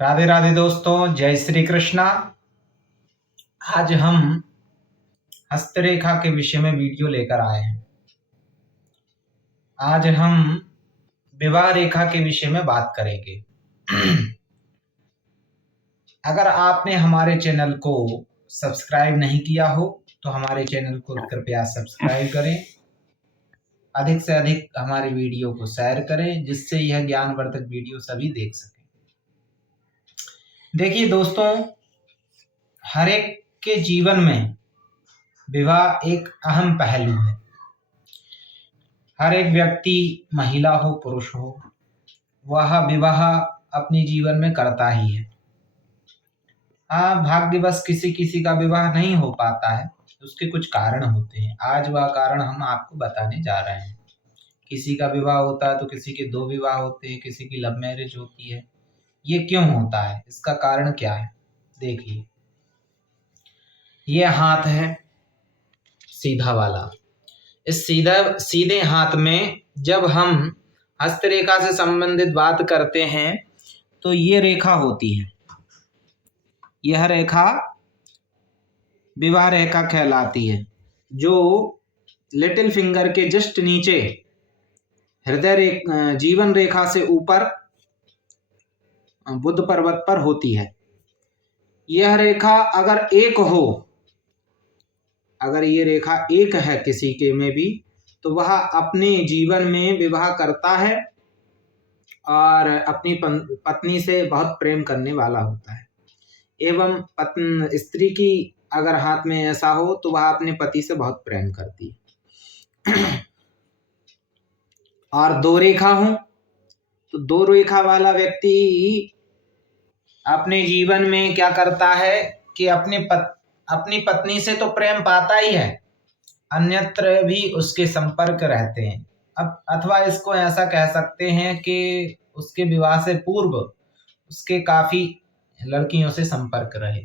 राधे राधे दोस्तों, जय श्री कृष्णा। आज हम हस्तरेखा के विषय में वीडियो लेकर आए हैं। आज हम विवाह रेखा के विषय में बात करेंगे। अगर आपने हमारे चैनल को सब्सक्राइब नहीं किया हो तो हमारे चैनल को कृपया सब्सक्राइब करें। अधिक से अधिक हमारी वीडियो को शेयर करें, जिससे यह ज्ञानवर्धक वीडियो सभी देख सकें। देखिए दोस्तों, हर एक के जीवन में विवाह एक अहम पहलू है। हर एक व्यक्ति, महिला हो पुरुष हो, वह विवाह अपने जीवन में करता ही है। हाँ, भाग्यवश किसी किसी का विवाह नहीं हो पाता है, उसके कुछ कारण होते हैं। आज वह कारण हम आपको बताने जा रहे हैं। किसी का विवाह होता है तो किसी के 2 विवाह होते हैं, किसी की लव मैरिज होती है। ये क्यों होता है, इसका कारण क्या है? देखिए, ये हाथ है सीधा वाला। इस सीधे हाथ में जब हम हस्तरेखा से संबंधित बात करते हैं तो ये रेखा होती है। यह रेखा विवाह रेखा कहलाती है, जो लिटिल फिंगर के जस्ट नीचे जीवन रेखा से ऊपर बुध पर्वत पर होती है। यह रेखा अगर एक हो, अगर ये रेखा एक है किसी के में भी, तो वह अपने जीवन में विवाह करता है और अपनी पत्नी से बहुत प्रेम करने वाला होता है। एवं स्त्री की अगर हाथ में ऐसा हो तो वह अपने पति से बहुत प्रेम करती है। और 2 रेखा हो तो 2 रेखा वाला व्यक्ति अपने जीवन में क्या करता है कि अपनी पत्नी से तो प्रेम पाता ही है, अन्यत्र भी उसके संपर्क रहते हैं। अब अथवा इसको ऐसा कह सकते हैं कि उसके विवाह से पूर्व उसके काफी लड़कियों से संपर्क रहे।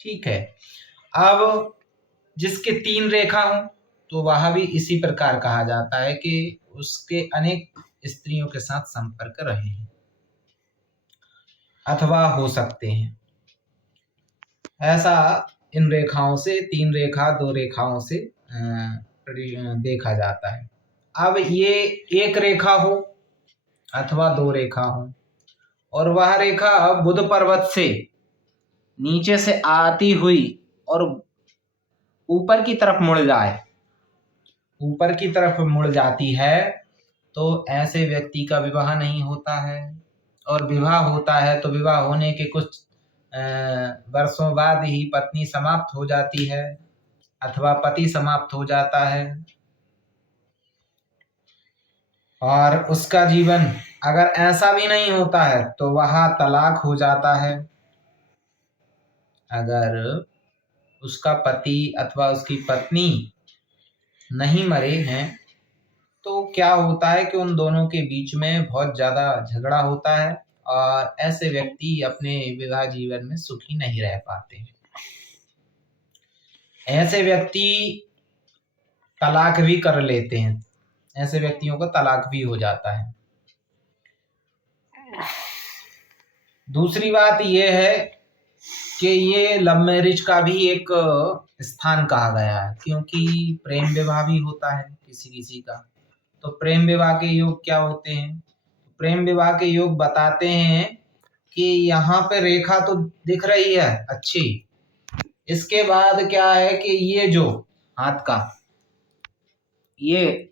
ठीक है। अब जिसके 3 रेखा हो तो वह भी इसी प्रकार कहा जाता है कि उसके अनेक स्त्रियों के साथ संपर्क रहे हैं अथवा हो सकते हैं। ऐसा इन रेखाओं से 3 रेखा 2 रेखाओं से देखा जाता है। अब ये एक रेखा हो अथवा 2 रेखा हो और वह रेखा बुध पर्वत से नीचे से आती हुई और ऊपर की तरफ मुड़ जाए, ऊपर की तरफ मुड़ जाती है, तो ऐसे व्यक्ति का विवाह नहीं होता है। और विवाह होता है तो विवाह होने के कुछ वर्षों बाद ही पत्नी समाप्त हो जाती है अथवा पति समाप्त हो जाता है और उसका जीवन अगर ऐसा भी नहीं होता है तो वह तलाक हो जाता है। अगर उसका पति अथवा उसकी पत्नी नहीं मरे हैं तो क्या होता है कि उन दोनों के बीच में बहुत ज़्यादा झगड़ा होता है और ऐसे व्यक्ति अपने विवाह जीवन में सुखी नहीं रह पाते हैं। ऐसे व्यक्ति तलाक भी कर लेते हैं, ऐसे व्यक्तियों का तलाक भी हो जाता है। दूसरी बात यह है कि ये लव मैरिज का भी एक स्थान कहा गया है, क्योंकि प्रेम विवाह भी होता है किसी किसी का। तो प्रेम विवाह के योग क्या होते हैं? प्रेम विवाह के योग बताते हैं कि यहाँ पे रेखा तो दिख रही है अच्छी, इसके बाद क्या है कि ये जो हाथ का ये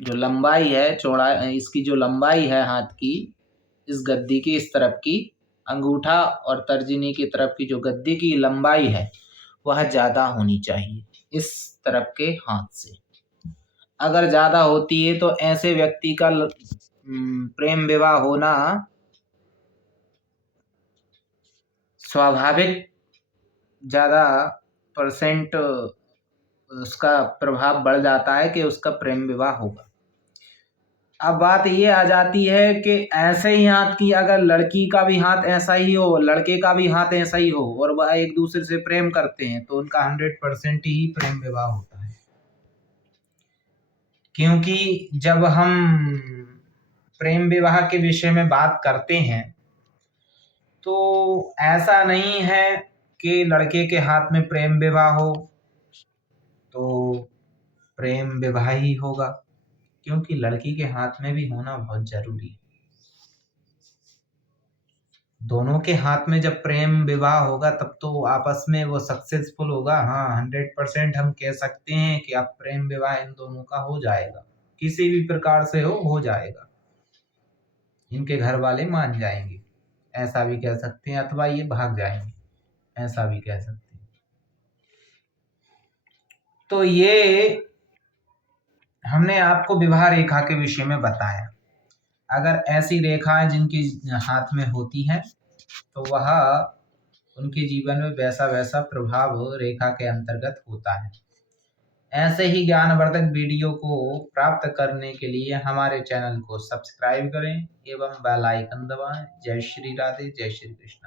जो लंबाई है, चौड़ाई, इसकी जो लंबाई है हाथ की, इस गद्दी की इस तरफ की अंगूठा और तर्जनी की तरफ की जो गद्दी की लंबाई है वह ज़्यादा होनी चाहिए इस तरफ के हाथ से। अगर ज़्यादा होती है तो ऐसे व्यक्ति का प्रेम विवाह होना स्वाभाविक ज़्यादा परसेंट उसका प्रभाव बढ़ जाता है कि उसका प्रेम विवाह होगा। अब बात ये आ जाती है कि ऐसे ही हाथ की अगर लड़की का भी हाथ ऐसा ही हो, लड़के का भी हाथ ऐसा ही हो और वह एक दूसरे से प्रेम करते हैं तो उनका 100% ही प्रेम विवाह होता है। क्योंकि जब हम प्रेम विवाह के विषय में बात करते हैं तो ऐसा नहीं है कि लड़के के हाथ में प्रेम विवाह हो तो प्रेम विवाह ही होगा, क्योंकि लड़की के हाथ में भी होना बहुत जरूरी है। दोनों के हाथ में जब प्रेम विवाह होगा तब तो आपस में वो सक्सेसफुल होगा। हाँ, 100% हम कह सकते हैं कि अब प्रेम विवाह इन दोनों का हो जाएगा, किसी भी प्रकार से हो जाएगा। इनके घर वाले मान जाएंगे, ऐसा भी कह सकते हैं, अथवा ये भाग जाएंगे, ऐसा भी कह सकते हैं। तो ये हमने आपको विवाह रेखा के विषय में बताया। अगर ऐसी रेखाएं जिनकी हाथ में होती हैं तो वह उनके जीवन में वैसा वैसा प्रभाव रेखा के अंतर्गत होता है। ऐसे ही ज्ञानवर्धक वीडियो को प्राप्त करने के लिए हमारे चैनल को सब्सक्राइब करें एवं बेल आइकन दबाएं। जय श्री राधे, जय श्री कृष्ण।